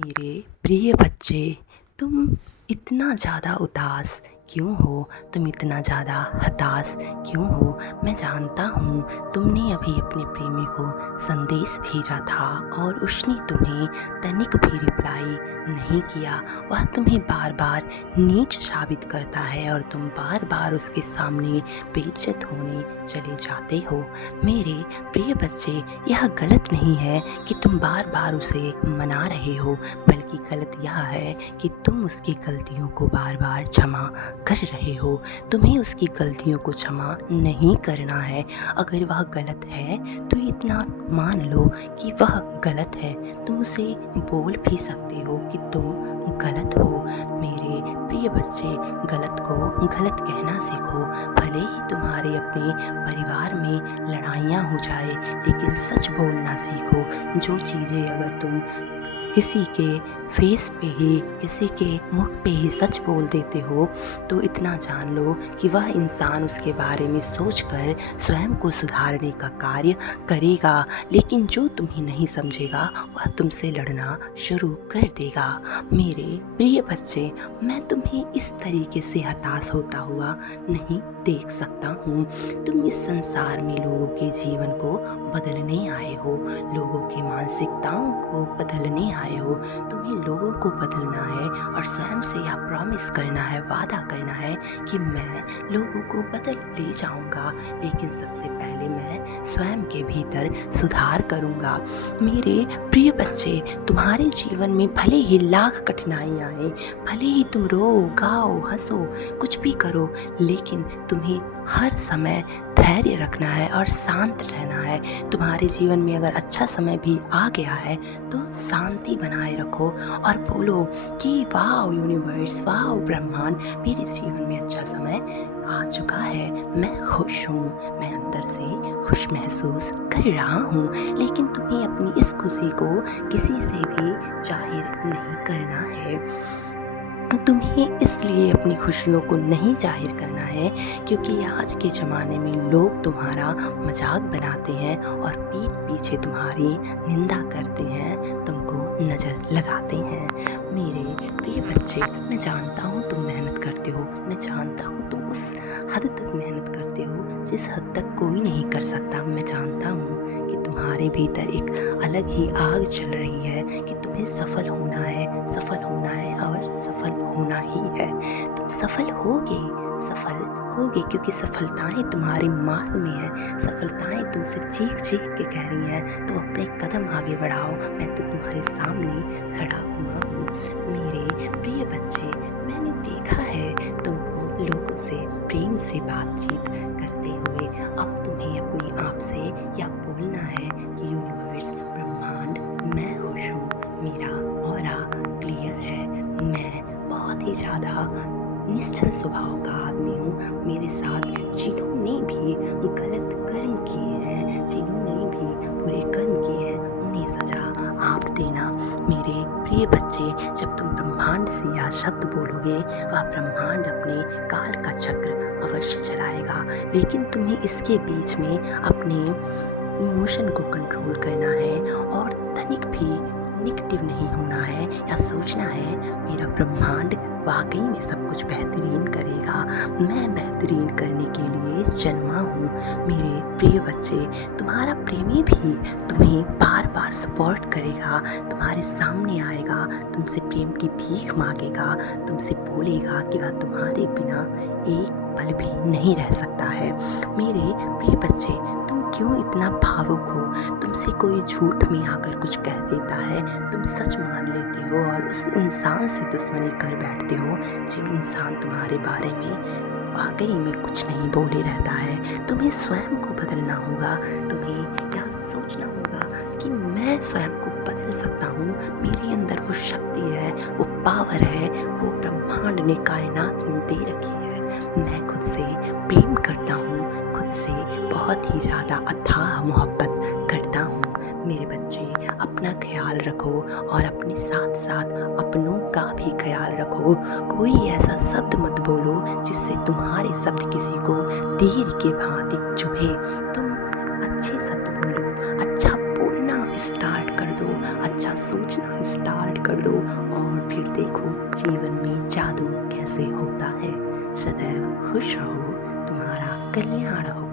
मेरे प्रिय बच्चे, तुम इतना ज़्यादा उदास क्यों हो? तुम इतना ज़्यादा हताश क्यों हो? मैं जानता हूँ तुमने अभी अपने प्रेमी को संदेश भेजा था और उसने तुम्हें तनिक भी रिप्लाई नहीं किया। वह तुम्हें बार बार नीच साबित करता है और तुम बार बार उसके सामने बेइज्जत होने चले जाते हो। मेरे प्रिय बच्चे, यह गलत नहीं है कि तुम बार बार उसे मना रहे हो, बल्कि गलत यह है कि तुम उसकी गलतियों को बार बार क्षमा कर रहे हो। तुम्हें उसकी गलतियों को क्षमा नहीं करना है। अगर वह गलत है तो इतना मान लो कि वह गलत है। तुम उसे बोल भी सकते हो कि तुम गलत हो। मेरे प्रिय बच्चे, गलत को गलत कहना सीखो। भले ही तुम्हारे अपने परिवार में लड़ाइयाँ हो जाए, लेकिन सच बोलना सीखो। जो चीज़ें अगर तुम किसी के फेस पे ही, किसी के मुख पे ही सच बोल देते हो, तो इतना जान लो कि वह इंसान उसके बारे में सोचकर स्वयं को सुधारने का कार्य करेगा। लेकिन जो तुम्हें नहीं समझेगा वह तुमसे लड़ना शुरू कर देगा। मेरे प्रिय बच्चे, मैं तुम्हें इस तरीके से हताश होता हुआ नहीं देख सकता हूँ। तुम इस संसार में लोगों के जीवन को बदलने आए हो, लोगों की मानसिकताओं को बदलने आए हो। तुम्हें लोगों को बदलना है और स्वयं से यह प्रॉमिस करना है, वादा करना है कि मैं लोगों को बदल ले जाऊंगा, लेकिन सबसे पहले मैं स्वयं के भीतर सुधार करूंगा। मेरे प्रिय बच्चे, तुम्हारे जीवन में भले ही लाख कठिनाइयाँ आए, भले ही तुम रो गाओ हंसो कुछ भी करो, लेकिन तुम्हें हर समय धैर्य रखना है और शांत रहना है। तुम्हारे जीवन में अगर अच्छा समय भी आ गया है तो शांति बनाए रखो और बोलो कि वाह यूनिवर्स, वाह ब्रह्मांड, मेरे जीवन में अच्छा समय आ चुका है। मैं खुश हूँ, मैं अंदर से खुश महसूस कर रहा हूँ। लेकिन तुम्हें अपनी इस खुशी को किसी से भी जाहिर नहीं करना है। तुम्हें इसलिए अपनी खुशियों को नहीं जाहिर करना है क्योंकि आज के ज़माने में लोग तुम्हारा मजाक बनाते हैं और पीठ पीछे तुम्हारी निंदा करते हैं, तुमको नज़र लगाते हैं। मेरे प्रिय बच्चे, मैं जानता हूँ तुम मेहनत करते हो, मैं जानता हूँ तुम उस हद तक मेहनत करते हो जिस हद तक कोई नहीं कर सकता। मैं जानता हूँ कि तुम्हारे भीतर एक अलग ही आग चल रही है कि तुम्हें सफल होना है, सफल होना है और सफल होना ही है। तुम सफल होगे क्योंकि सफलताएं तुम्हारे मार्ग में है। सफलताएं तुमसे चीख चीख के कह रही हैं तुम अपने कदम आगे बढ़ाओ, मैं तो तुम्हारे सामने खड़ा हुआ हूँ। मेरे प्रिय बच्चे, मैंने देखा है तुमको लोगों से प्रेम से बातचीत करते हुए। अब तुम्हें अपने आप से यह बोलना है कि यूनिवर्स, ब्रह्मांड, मैं खुश हूँ, मेरा ऑरा क्लियर है, मैं बहुत ही ज़्यादा निश्चल स्वभाव का आदमी हूँ। मेरे साथ जिन्होंने भी गलत कर्म किए हैं, जिन्होंने भी बुरे कर्म किए हैं, उन्हें सजा आप देना। मेरे प्रिय बच्चे, जब तुम ब्रह्मांड से यह शब्द बोलोगे, वह ब्रह्मांड अपने काल का चक्र अवश्य चलाएगा। लेकिन तुम्हें इसके बीच में अपने इमोशन को कंट्रोल करना है और तनिक भी नेगेटिव नहीं होना है या सोचना है मेरा ब्रह्मांड वाकई में सब कुछ बेहतरीन करेगा, मैं बेहतरीन करने के लिए जन्मा हूँ। मेरे प्रिय बच्चे, तुम्हारा प्रेमी भी तुम्हें बार बार सपोर्ट करेगा, तुम्हारे सामने आएगा, तुमसे प्रेम की भीख मांगेगा, तुमसे बोलेगा कि वह तुम्हारे बिना एक पल भी नहीं रह सकता है। मेरे प्रिय बच्चे, तुम क्यों इतना भावुक हो? तुमसे कोई झूठ में आकर कुछ कह देता है, तुम सच मान लेते हो और उस इंसान से दुश्मनी कर बैठते हो जो इंसान तुम्हारे बारे में वाकई में कुछ नहीं बोले रहता है। तुम्हें स्वयं को बदलना होगा, तुम्हें यह सोचना होगा कि मैं स्वयं को बदल सकता हूँ। मेरे अंदर वो शक्ति है, वो पावर है, वो ब्रह्मांड ने, कायनात ने दे रखी है। मैं खुद से प्रेम करता हूँ, खुद से बहुत ही ज़्यादा अथाह मोहब्बत करता हूँ। मेरे बच्चे, अपना ख्याल रखो और अपने साथ साथ अपनों का भी ख्याल रखो। कोई ऐसा शब्द मत बोलो जिससे तुम्हारे शब्द किसी को तीर के भांति चुभे। तुम अच्छे शब्द बोलो, अच्छा बोलना स्टार्ट कर दो, अच्छा सोचना स्टार्ट कर कर दो और फिर देखो जीवन में जादू कैसे होता है। सदैव खुश रहो, तुम्हारा कल्याण हो।